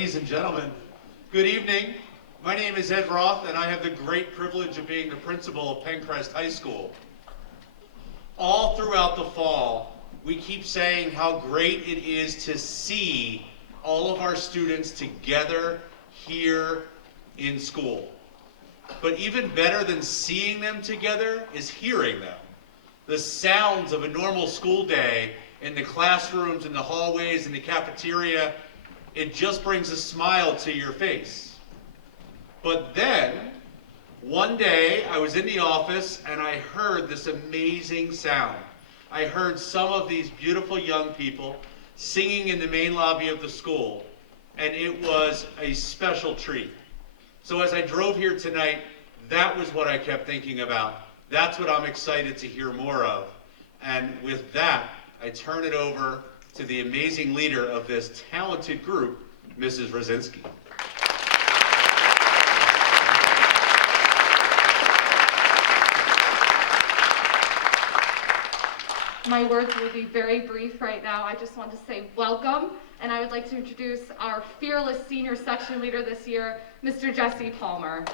Ladies and gentlemen, good evening. My name is Ed Roth, and I have the great privilege of being the principal of Pencrest High School. All throughout the fall, we keep saying how great it is to see all of our students together here in school. But even better than seeing them together is hearing them. The sounds of a normal school day in the classrooms, in the hallways, in the cafeteria, it just brings a smile to your face. But then, one day, I was in the office and I heard this amazing sound. I heard some of these beautiful young people singing in the main lobby of the school, and it was a special treat. So as I drove here tonight, that was what I kept thinking about. That's what I'm excited to hear more of. And with that, I turn it over to the amazing leader of this talented group, Mrs. Rosinski. My words will be very brief right now. I just want to say welcome, and I would like to introduce our fearless senior section leader this year, Mr. Jesse Palmer.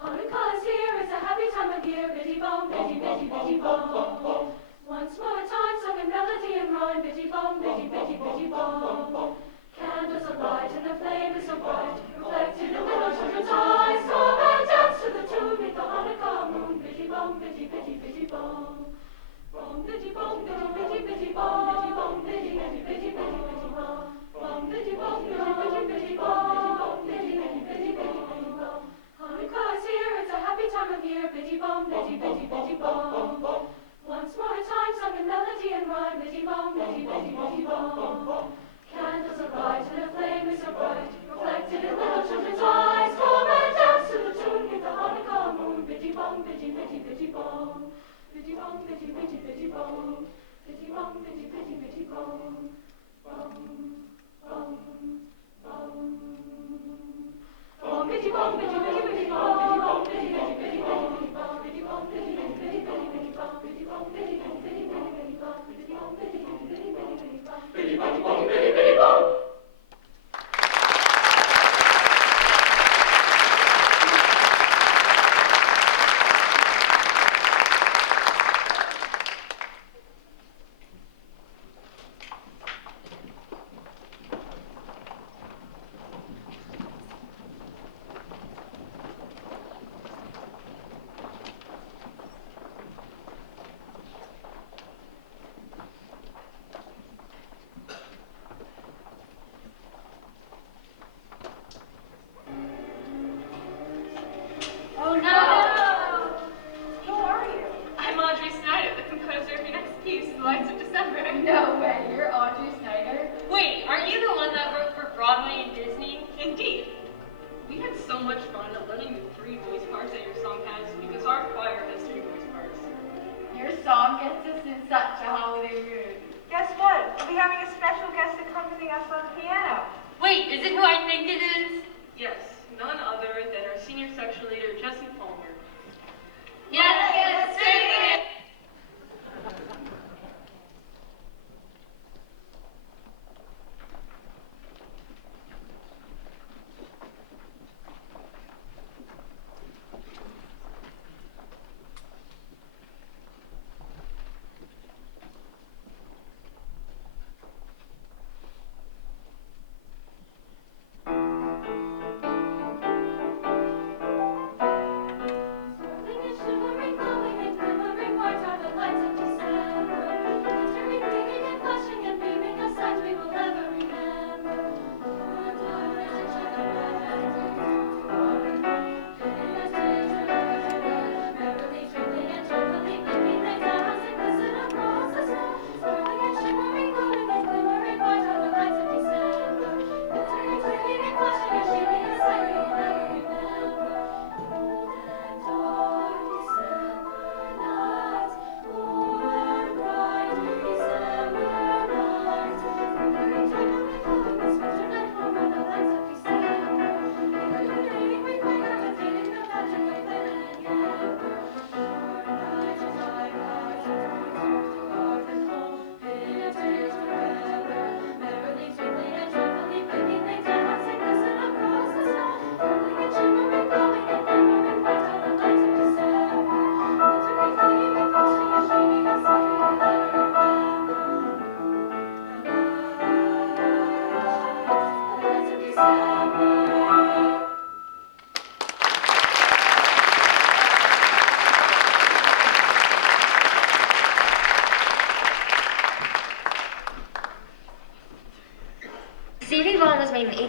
Hanukkah is here, it's a happy time of year, bitty bom, bitty, bitty, bitty bom. Once more time, sung in melody and rhyme, bitty bom, bitty, bitty, bitty bom. Candles are light and the flame is so bright, reflected in little children's eyes. Come and dance to the tune beneath the Hanukkah moon, bitty bom, bitty, bitty, bitty bom. Bom, bitty bom, bitty, bitty, bitty bom, bitty bom, bitty, bitty, bitty, bitty, bitty bom. Bom, bitty bom, bitty, bitty, bitty bom, bitty bom, bitty, bitty, bitty, bitty, bitty bom. Hanukkah is here, it's a happy time of year, bitty bom, bitty, bitty, bitty bom. Once more time, sung in melody and rhyme, bitty bom, bitty, bitty, bitty bom. Candles are bright and the flame is so bright, reflected in little children's eyes. Come and dance to the tune beneath the Hanukkah moon, bitty bom, bitty, bitty, bitty bom. Bitty bom, bitty, bitty, bitty bom. Bitty bom, bitty, bitty, bitty bom. Bom, bom, bom. Bom, bitty bom, bitty, bitty, bitty bom. Bitty bom, bitty, bitty, bitty, bitty bom. Bitty bom, bitty, bitty, bitty, bitty bom. Bitty bom, bitty, bitty, bitty, bitty bom. Bitty bom, bitty, bitty, bitty, bitty bom. Bitty bom, bitty, bitty, bitty bom. Oh no! Who are you? I'm Audrey Snyder, the composer of your next piece, The Lights of December. No way, you're Audrey Snyder. Wait, aren't you the one that wrote for Broadway and Disney? Indeed. We had so much fun learning the 3 voice parts that your song has because our choir has 3 voice parts. Your song gets us in such a holiday mood. Guess what? We'll be having a special guest accompanying us on piano. Wait, is it who I think it is? Yes, none other than our senior section leader, Jesse Palmer. Yes, sing it!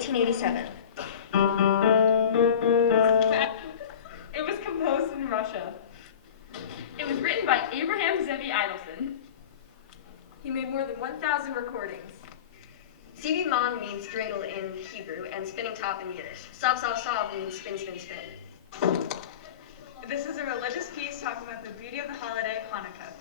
1887. It was composed in Russia. It was written by Abraham Zevi Idelson. He made more than 1,000 recordings. Zivi man means dreidel in Hebrew and spinning top in Yiddish. Sav sav sav means spin spin spin. This is a religious piece talking about the beauty of the holiday Hanukkah.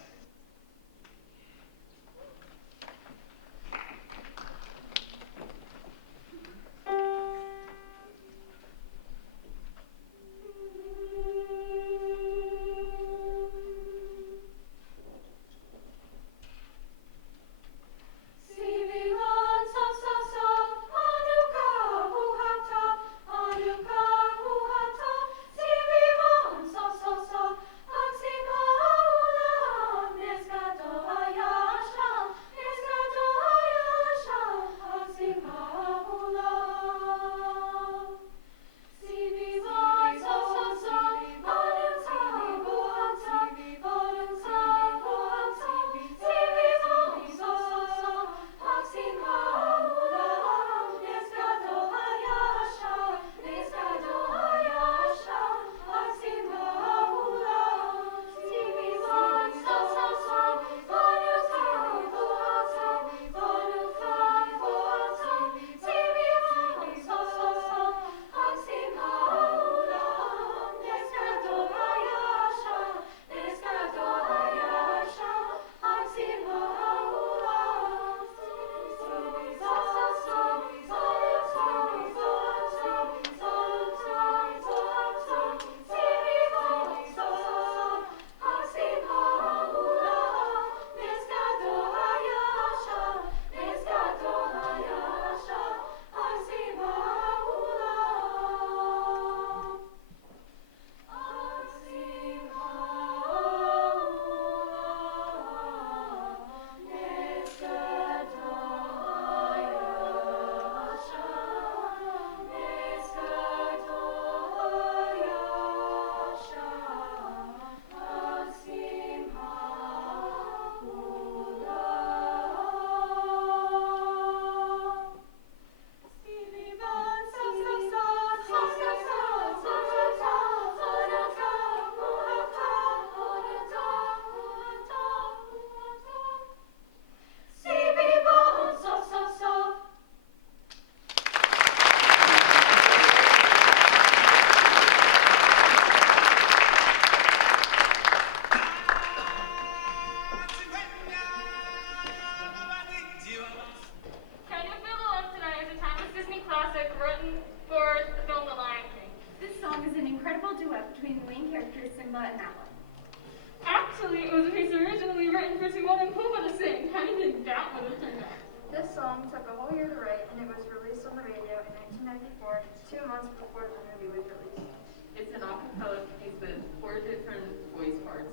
Actually, it was a piece originally written for Timon and Pumbaa to sing. How do you think that would have turned out? This song took a whole year to write, and it was released on the radio in 1994, 2 months before the movie was released. It's an a cappella piece with 4 different voice parts.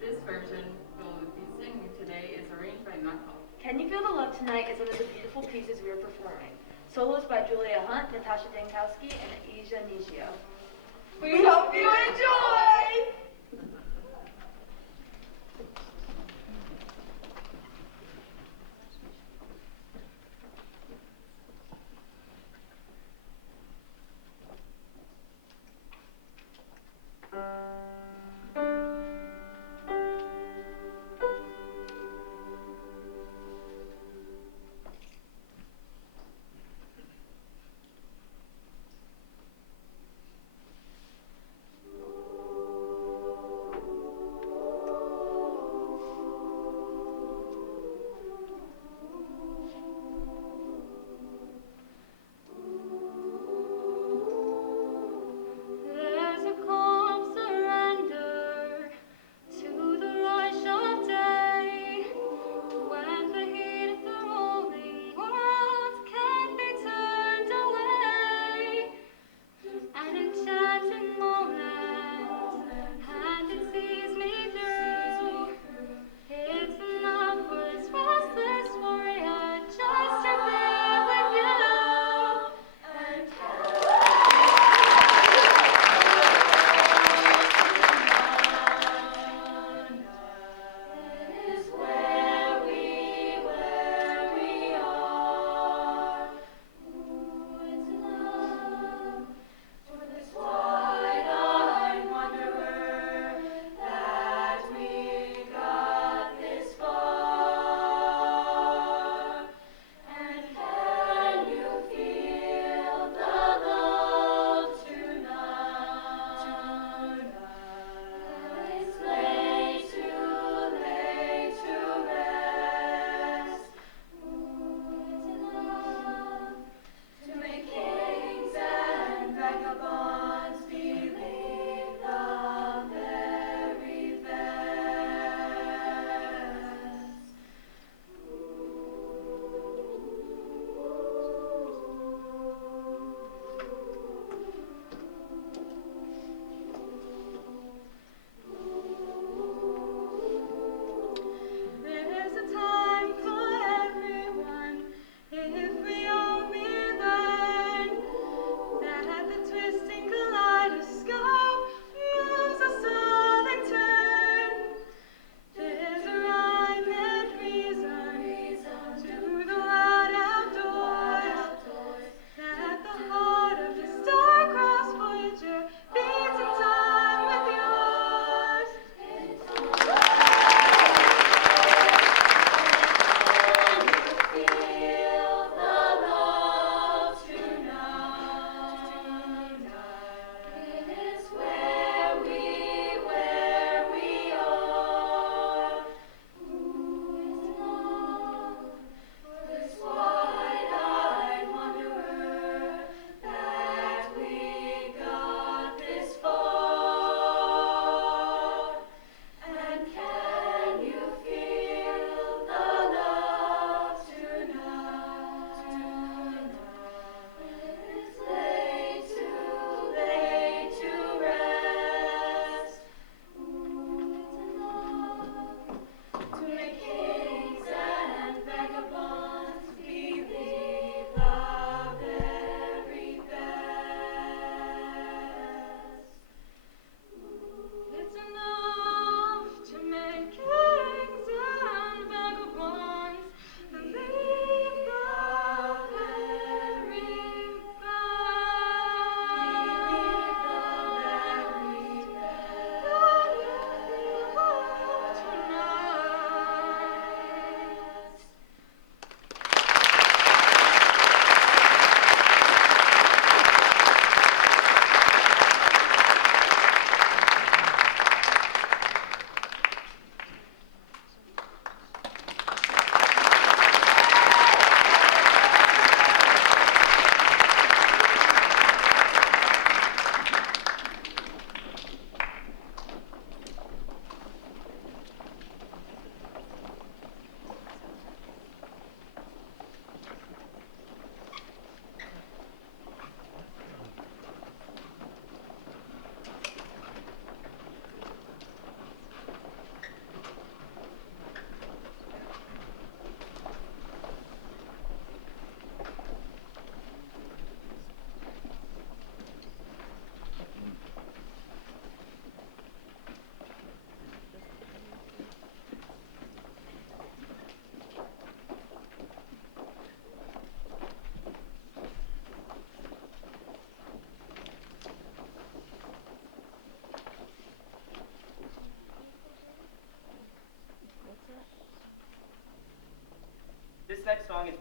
This version we'll be singing today is arranged by Matt Hall. Can You Feel the Love Tonight is one of the beautiful pieces we are performing. Solos by Julia Hunt, Natasha Dankowski, and Asia Nishio. We hope you enjoy! Thank you.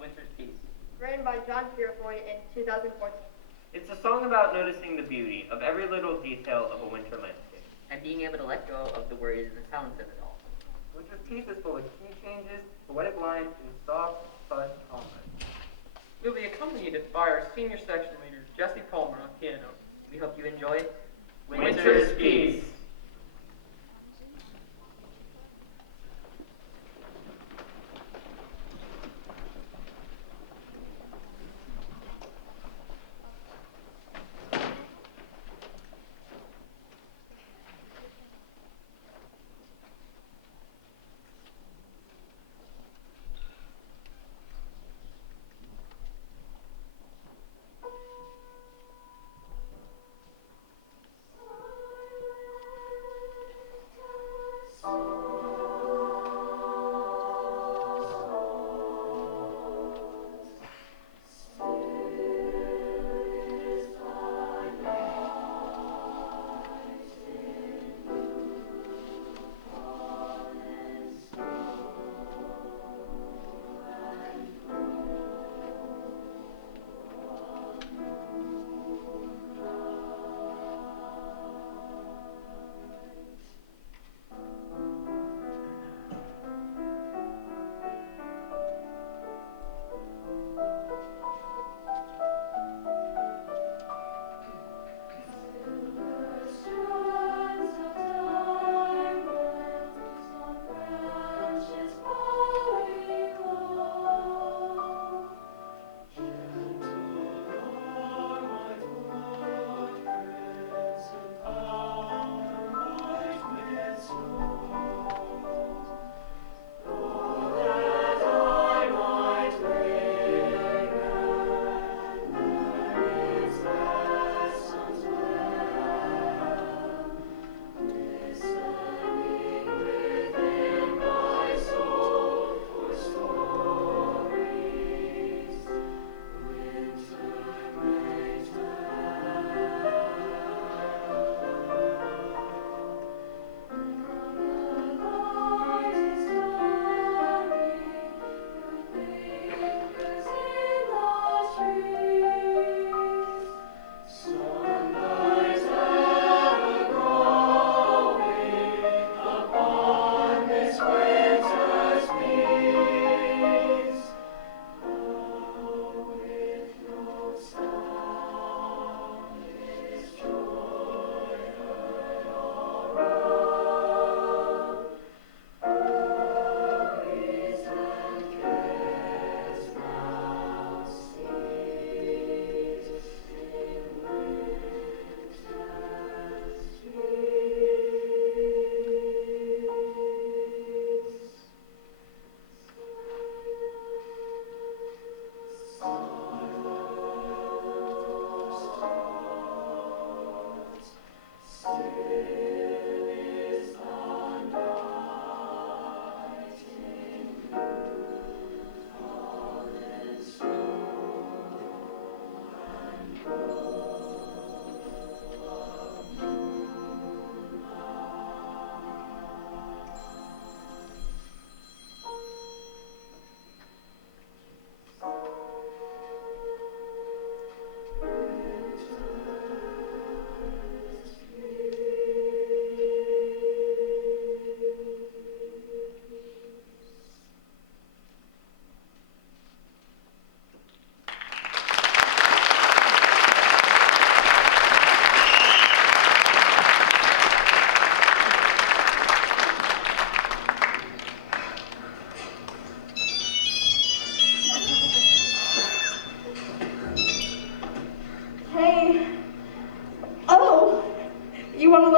Winter's Peace. Written by John Purefoy in 2014. It's a song about noticing the beauty of every little detail of a winter landscape. And being able to let go of the worries and the silence of it all. Winter's Peace is full of key changes, poetic lines, and soft, but calmness. We'll be accompanied by our senior section leader, Jesse Palmer, on piano. We hope you enjoy Winter's Peace.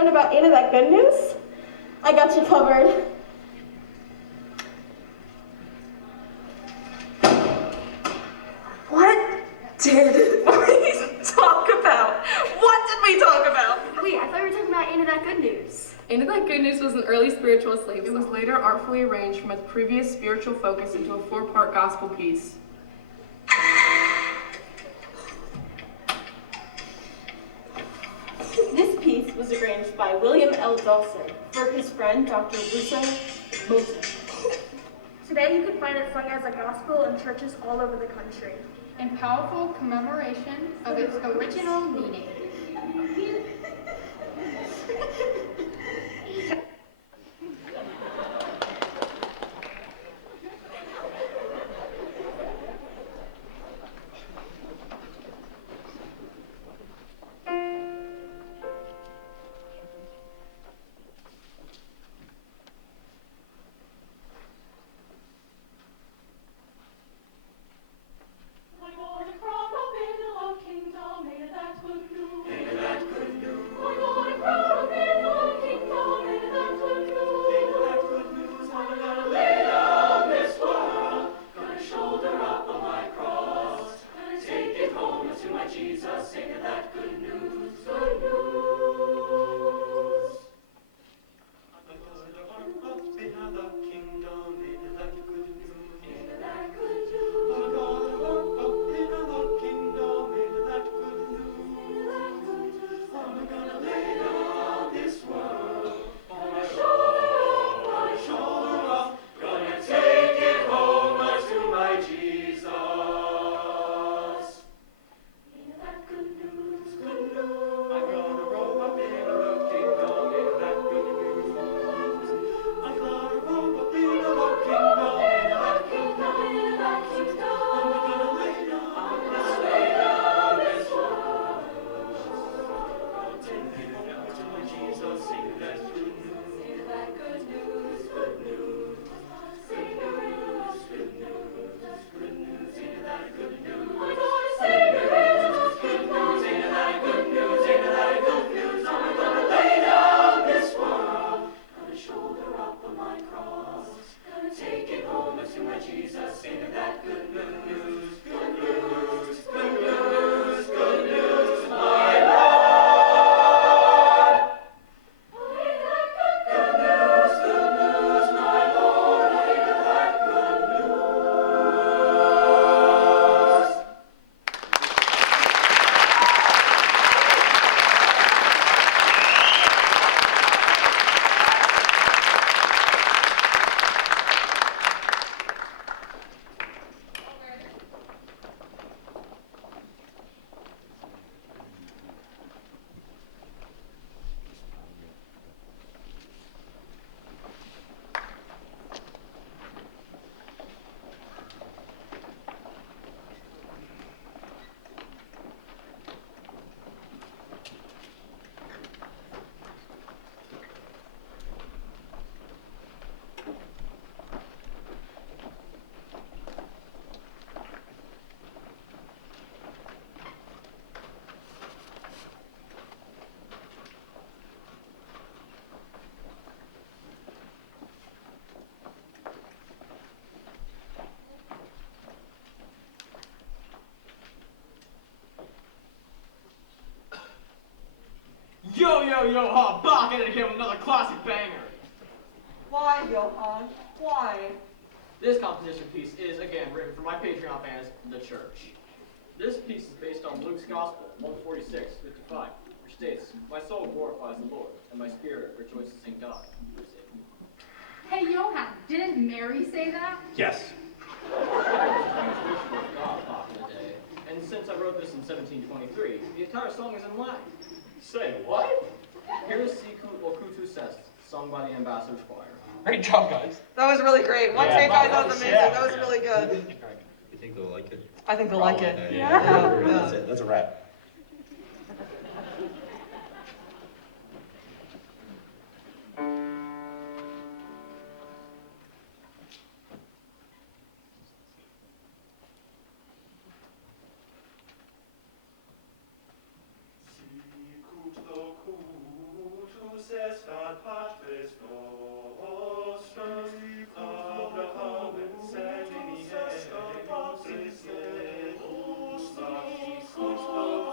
About Anna that good news? I got you covered. What did we talk about? What did we talk about? Wait, I thought we were talking about Anna that good news. Ain't That Good News was an early spiritual slave song. It was later artfully arranged from its previous spiritual focus into a 4-part gospel piece. This piece was arranged by William L. Dawson for his friend Dr. Russo Moser. Today you can find it sung as a gospel in churches all over the country. In powerful commemoration of its original meaning. Yo, ha, back at it again with another classic banger. Why, Johan? Why? This composition piece is, again, written for my Patreon fans, the church. This piece is based on Luke's Gospel, 146:55, which states, "My soul glorifies the Lord, and my spirit rejoices in God." Hey, Johan, didn't Mary say that? Yes. Back in the day. And since I wrote this in 1723, the entire song is in Latin. Say what? Here's Sicut Locutus Est, sung by the Ambassador's Choir. Great job, guys. That was really great. One Yeah, take wow, I thought that was was- amazing. yeah. That was really good. You think they'll like it? I think they'll like it. That's it. That's a wrap. Abraham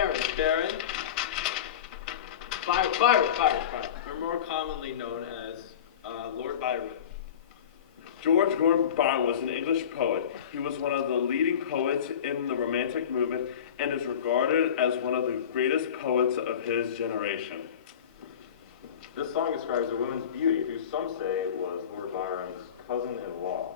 Baron. Byron, or more commonly known as Lord Byron. George Gordon Byron was an English poet. He was one of the leading poets in the Romantic movement and is regarded as one of the greatest poets of his generation. This song describes a woman's beauty who some say was Lord Byron's cousin-in-law.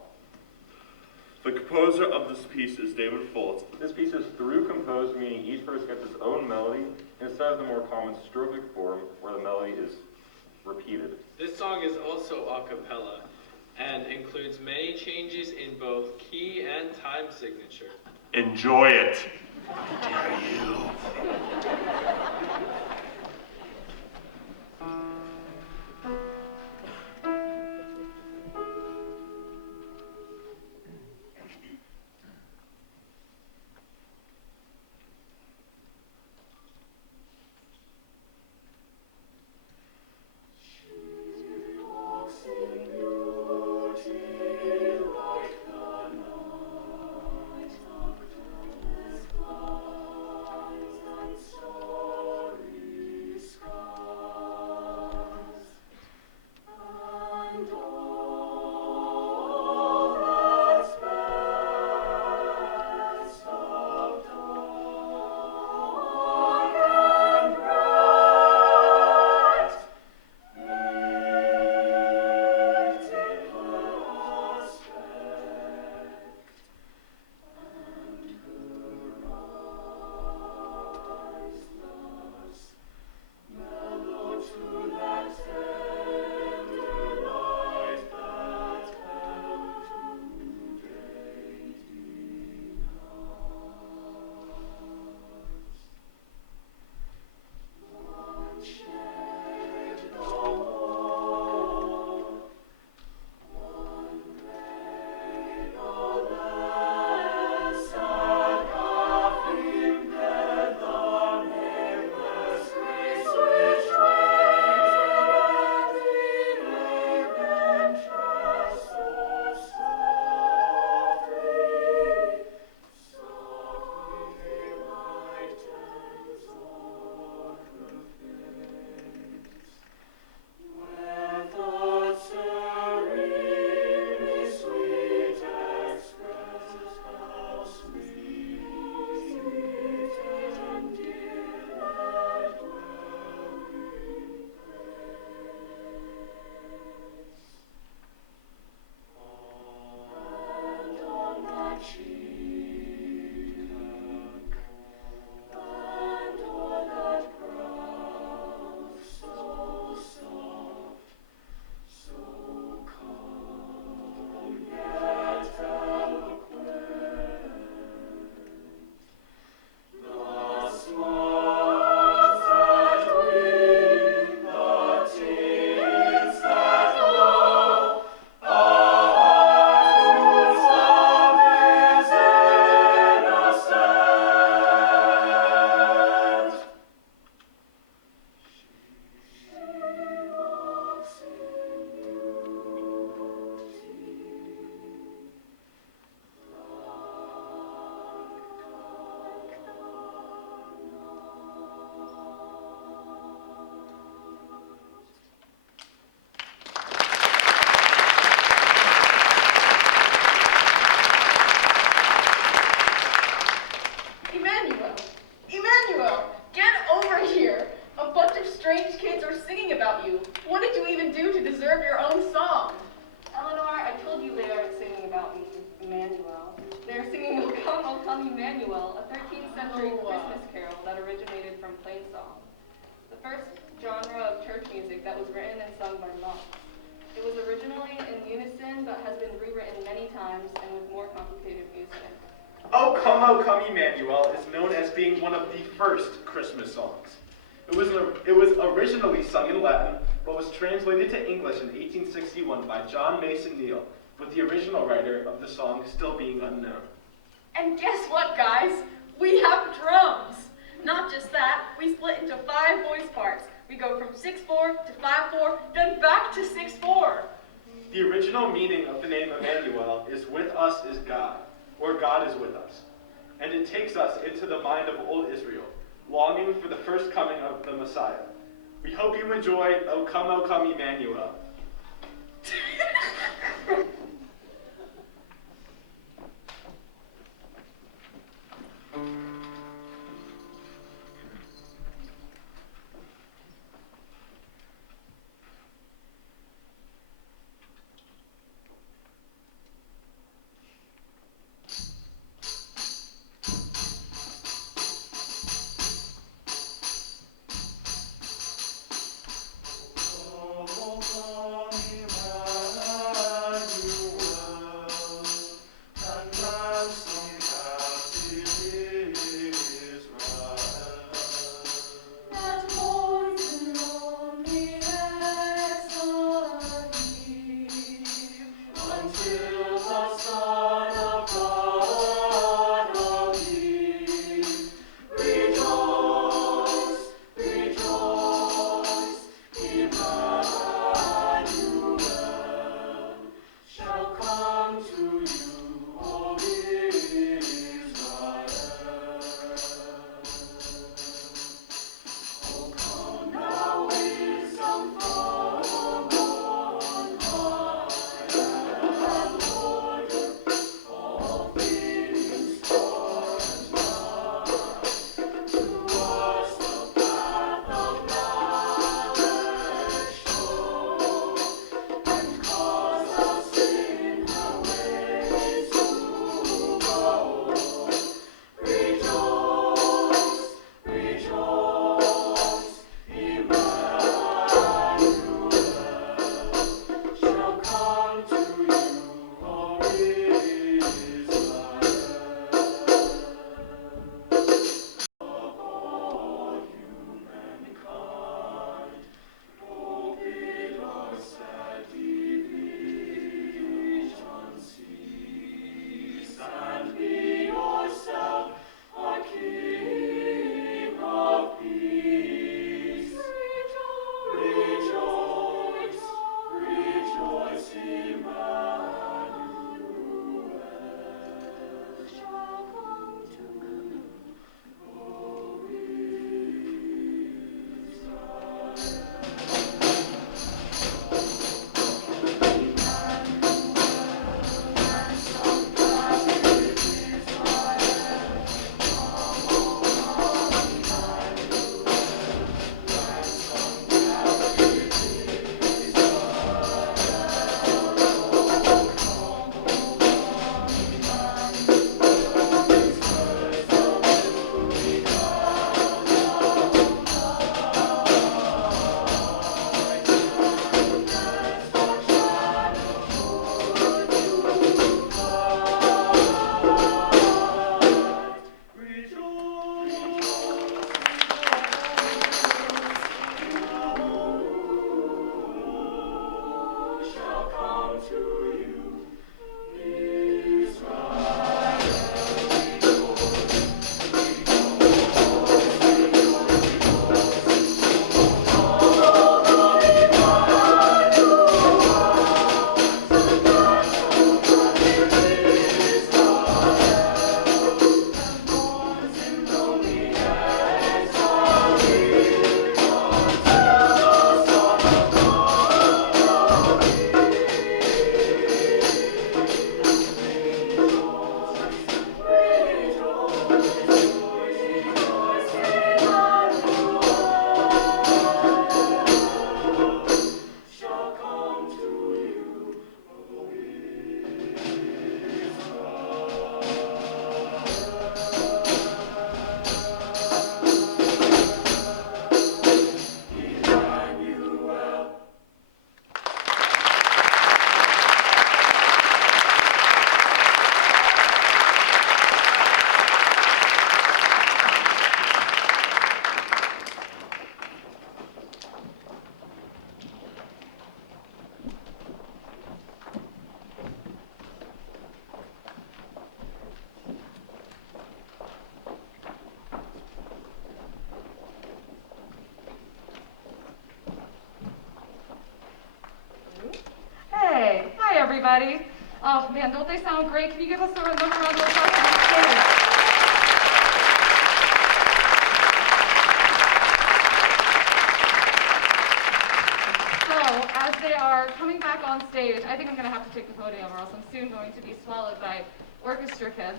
The composer of this piece is David Fultz. This piece is through composed, meaning each verse gets its own melody instead of the more common strophic form where the melody is repeated. This song is also a cappella and includes many changes in both key and time signature. Enjoy it. Dare you? Emmanuel, a 13th century Christmas carol that originated from plainsong, the first genre of church music that was written and sung by monks. It was originally in unison but has been rewritten many times and with more complicated music. O Come, Emmanuel is known as being one of the first Christmas songs. It was originally sung in Latin, but was translated to English in 1861 by John Mason Neal, with the original writer of the song still being unknown. And guess what, guys? We have drums! Not just that, we split into 5 voice parts. We go from 6/4 to 5/4, then back to 6/4. The original meaning of the name Emmanuel is "with us is God," or God is with us. And it takes us into the mind of old Israel, longing for the first coming of the Messiah. We hope you enjoy O Come, Emmanuel. everybody. Oh man, don't they sound great? Can you give us another round of applause for these kids? back on stage, I think I'm going to have to take the podium or else I'm soon going to be swallowed by orchestra kids.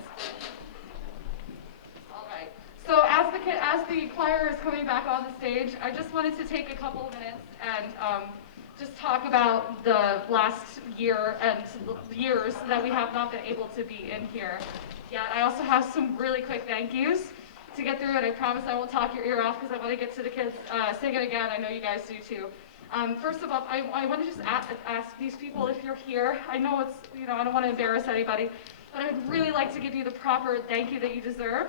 All right. So as the choir is coming back on the stage, I just wanted to take a couple of minutes and just talk about the last year and years that we have not been able to be in here yet. I also have some really quick thank yous to get through, and I promise I won't talk your ear off because I want to get to the kids singing again. I know you guys do too. First of all, I want to just ask these people if you're here. I know it's, I don't want to embarrass anybody, but I would really like to give you the proper thank you that you deserve.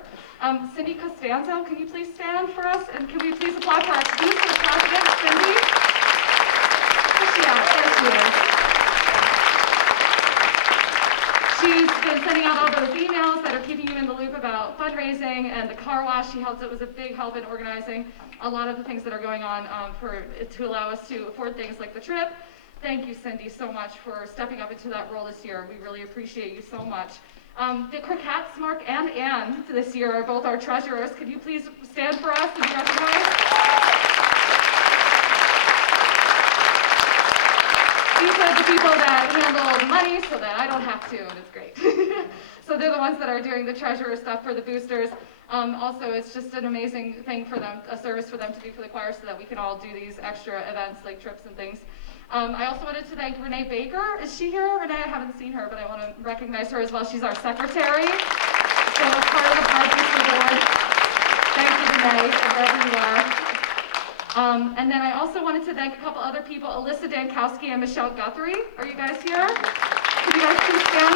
Cindy Costanzo, can you please stand for us? And can we please apply for our booth for the president, Cindy? Where's she at? There she is. She's been sending out all those emails that are keeping you in the loop about fundraising and the car wash. She helped. It was a big help in organizing a lot of the things that are going on to allow us to afford things like the trip. Thank you, Cindy, so much for stepping up into that role this year. We really appreciate you so much. The Croquettes, Mark and Ann, this year are both our treasurers. Could you please stand for us and be recognized? These are the people that handle the money so that I don't have to, and it's great. So they're the ones that are doing the treasurer stuff for the boosters. Also, it's just an amazing thing for them, a service for them to do for the choir so that we can all do these extra events like trips and things. I also wanted to thank Renee Baker. Is she here? Renee, I haven't seen her, but I want to recognize her as well. She's our secretary. So a part of our booster board. Thank you, Renee, wherever you are. And then I also wanted to thank a couple other people, Alyssa Dankowski and Michelle Guthrie. Are you guys here? Could you guys please stand?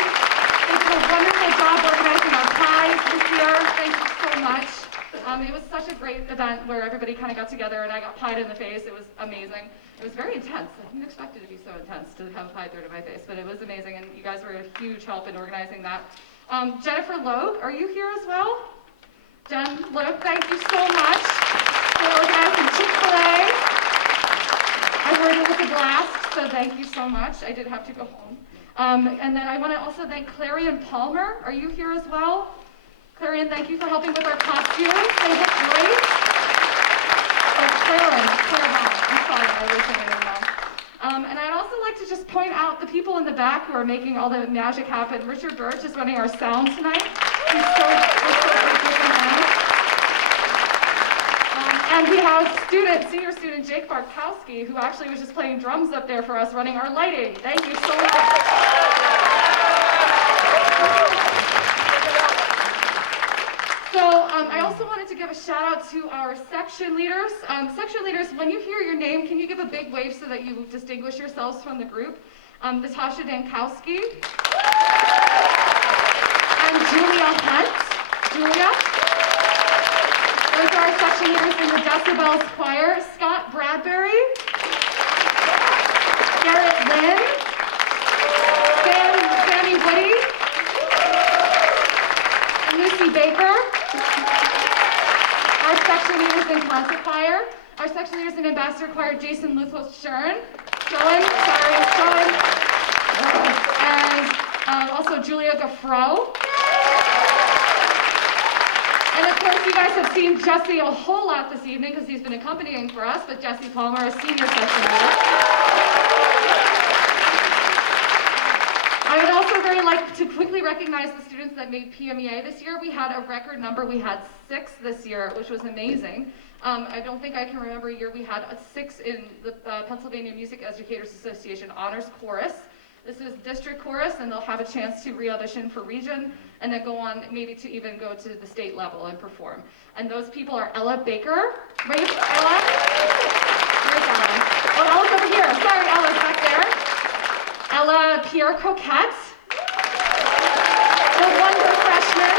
They did a wonderful job organizing our pies this year. Thank you so much. It was such a great event where everybody kind of got together and I got pied in the face. It was amazing. It was very intense. I didn't expect it to be so intense to have a pie thrown in my face, but it was amazing, and you guys were a huge help in organizing that. Jennifer Logue, are you here as well? Jen Logue, thank you so much for organizing Chick-fil-A. I heard it was a blast, so thank you so much. I did have to go home. And then I want to also thank Clarion Palmer. Are you here as well? Clarion, thank you for helping with our costumes. They look great. Clarion, I'm sorry, I was saying it wrong. And I'd also like to just point out the people in the back who are making all the magic happen. Richard Birch is running our sound tonight. We're so grateful for him. And we have senior student Jake Barkowski, who actually was just playing drums up there for us, running our lighting. Thank you so much. So I also wanted to give a shout out to our section leaders. Section leaders, when you hear your name, can you give a big wave so that you distinguish yourselves from the group? Natasha Dankowski and Julia Hunt. Julia. Those are our section leaders in the Decibels Choir. Scott Bradbury, Garrett Lynn, Sammy Woody, and Lucy Baker. Our section leaders in concert choir. Our section leaders in ambassador choir, Jason Luthos-Shern. And also Julia Gaffro. And of course, you guys have seen Jesse a whole lot this evening because he's been accompanying for us, but Jesse Palmer, a senior section leader. I would also very like to quickly recognize the students that made PMEA this year. We had a record number. We had 6 this year, which was amazing. I don't think I can remember a year we had 6 in the Pennsylvania Music Educators Association Honors Chorus. This is district chorus, and they'll have a chance to re-audition for region, and then go on maybe to even go to the state level and perform. And those people are Ella Baker. Wait, Ella? Where's Ella? Oh, Ella's over here. Sorry, Ella's back there. Ella Pierre Croquette. The wonder freshman.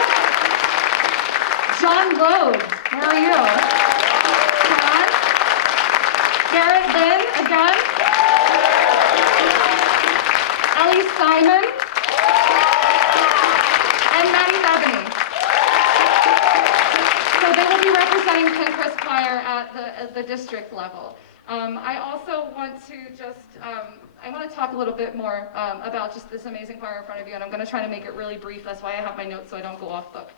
John Lowe. Where are you? John. Garrett Lynn, again. Ellie Simon. And Maddie Bethany. So they will be representing Pencrest Choir at the district level. I also want to just, I want to talk a little bit more about just this amazing choir in front of you, and I'm going to try to make it really brief. That's why I have my notes so I don't go off book.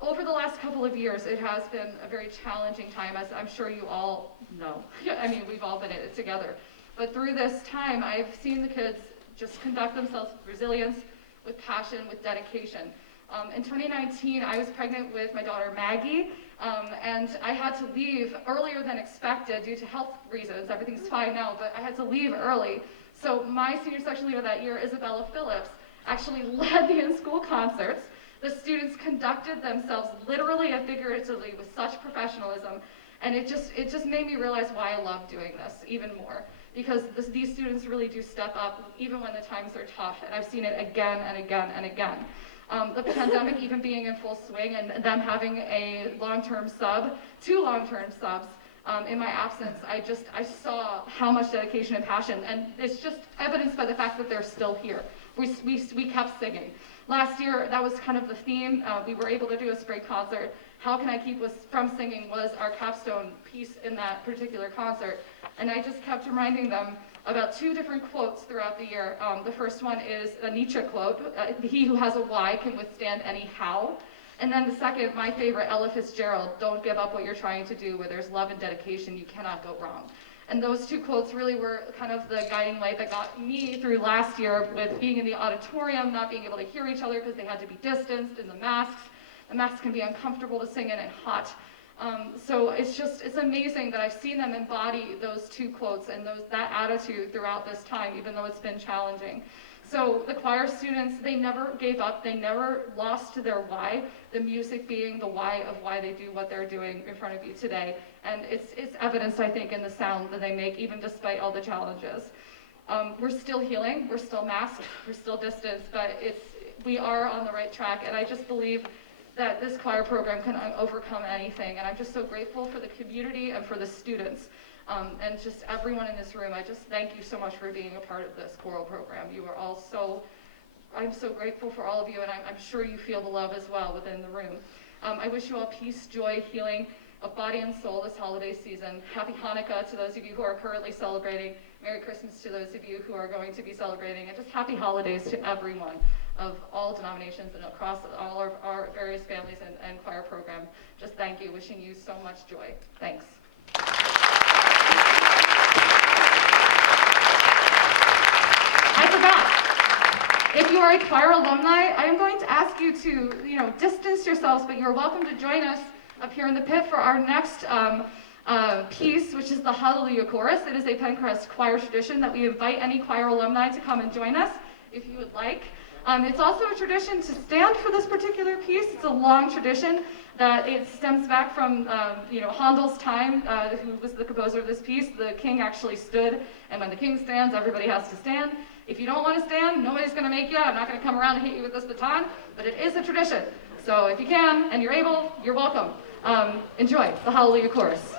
Over the last couple of years, it has been a very challenging time, as I'm sure you all know. I mean, we've all been in it together. But through this time, I've seen the kids just conduct themselves with resilience, with passion, with dedication. In 2019, I was pregnant with my daughter Maggie, and I had to leave earlier than expected due to health reasons. Everything's fine now, but I had to leave early. So my senior section leader that year, Isabella Phillips, actually led the in-school concerts. The students conducted themselves literally and figuratively with such professionalism, and it just made me realize why I love doing this even more. Because these students really do step up even when the times are tough, and I've seen it again and again and again. The pandemic even being in full swing and them having a long-term sub, 2 long-term subs in my absence, I saw how much dedication and passion, and it's just evidenced by the fact that they're still here. We kept singing. Last year, that was kind of the theme. We were able to do a spring concert. How can I keep us from singing was our capstone piece in that particular concert. And I just kept reminding them about 2 different quotes throughout the year. The first one is a Nietzsche quote, he who has a why can withstand any how. And then the second, my favorite, Ella Fitzgerald, don't give up what you're trying to do. Where there's love and dedication, you cannot go wrong. And those 2 quotes really were kind of the guiding light that got me through last year with being in the auditorium, not being able to hear each other because they had to be distanced, and the masks. The masks can be uncomfortable to sing in and hot. So it's amazing that I've seen them embody those 2 quotes and that attitude throughout this time, even though it's been challenging. So the choir students, they never gave up, they never lost their why, the music being the why of why they do what they're doing in front of you today. And it's evidenced, I think, in the sound that they make, even despite all the challenges. We're still healing, we're still masked, we're still distanced, but we are on the right track, and I just believe that this choir program can overcome anything. And I'm just so grateful for the community and for the students. And just everyone in this room, I just thank you so much for being a part of this choral program. You are all I'm so grateful for all of you, and I'm sure you feel the love as well within the room. I wish you all peace, joy, healing of body and soul this holiday season. Happy Hanukkah to those of you who are currently celebrating. Merry Christmas to those of you who are going to be celebrating, and just happy holidays to everyone of all denominations and across all of our various families and choir program. Just thank you, wishing you so much joy. Thanks. I forgot. If you are a choir alumni, I am going to ask you to, distance yourselves, but you're welcome to join us up here in the pit for our next piece, which is the Hallelujah Chorus. It is a Pencrest choir tradition that we invite any choir alumni to come and join us if you would like. It's also a tradition to stand for this particular piece. It's a long tradition that it stems back from Handel's time, who was the composer of this piece. The king actually stood, and when the king stands, everybody has to stand. If you don't want to stand, nobody's going to make you. I'm not going to come around and hit you with this baton, but it is a tradition. So if you can and you're able, you're welcome. Enjoy the Hallelujah Chorus.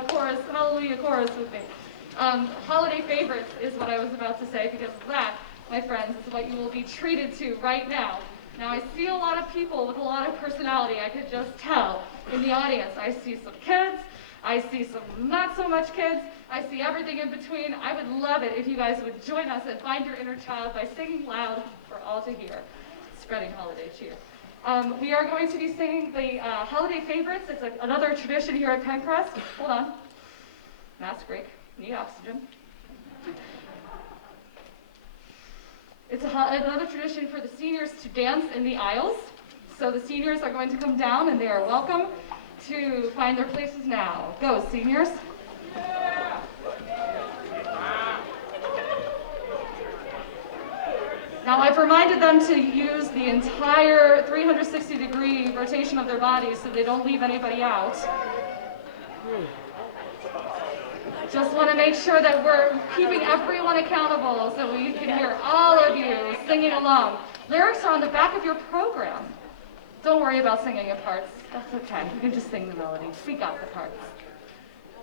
chorus, hallelujah chorus with me. Holiday favorites is what I was about to say, because that, my friends, is what you will be treated to right now. Now, I see a lot of people with a lot of personality. I could just tell in the audience. I see some kids. I see some not so much kids. I see everything in between. I would love it if you guys would join us and find your inner child by singing loud for all to hear, spreading holiday cheer. We are going to be singing the holiday favorites. It's another tradition here at Pencrest. Hold on. Mask break. Need oxygen. It's another tradition for the seniors to dance in the aisles. So the seniors are going to come down, and they are welcome to find their places now. Go, seniors. Now, I've reminded them to use the entire 360-degree rotation of their bodies so they don't leave anybody out. Just want to make sure that we're keeping everyone accountable so we can hear all of you singing along. Lyrics are on the back of your program. Don't worry about singing in parts. That's okay. You can just sing the melody. We got the parts.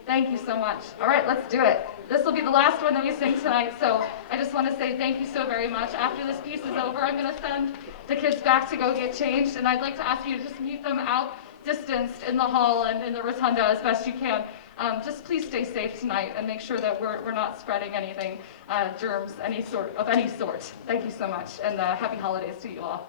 Thank you so much. All right, let's do it. This will be the last one that we sing tonight, so I just want to say thank you so very much. After this piece is over, I'm going to send the kids back to go get changed, and I'd like to ask you to just meet them out distanced in the hall and in the rotunda as best you can. Just please stay safe tonight and make sure that we're not spreading anything, germs, of any sort. Thank you so much, and happy holidays to you all.